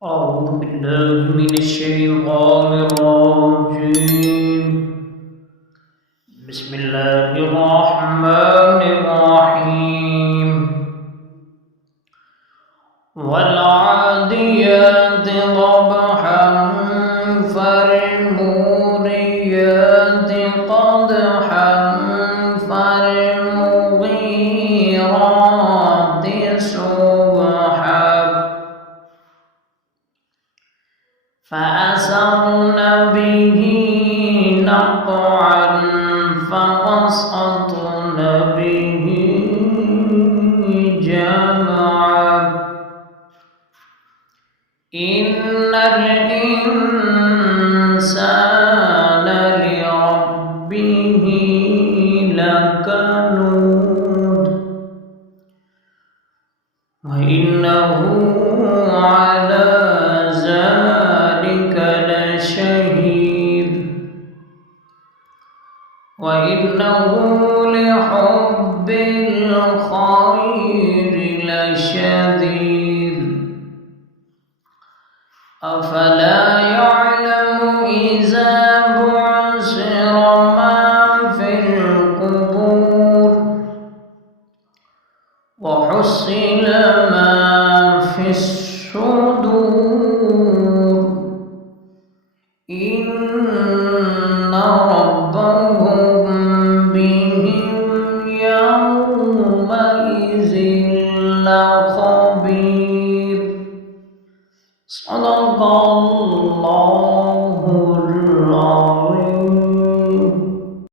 أعوذ بالله من الشيطان الرجيم. بسم الله الرحمن الرحيم. والعاديات ضبحا فالموريات قدحا فالمغيرات صبحا فأثرن به نقعا فوسطن به جمعا إن الإنسان لربه لكنود وإنه على ذلك لشهيد وإنه لحب الخير لشديد أفلا يعلم إذا بعثر ما في القبور وحصل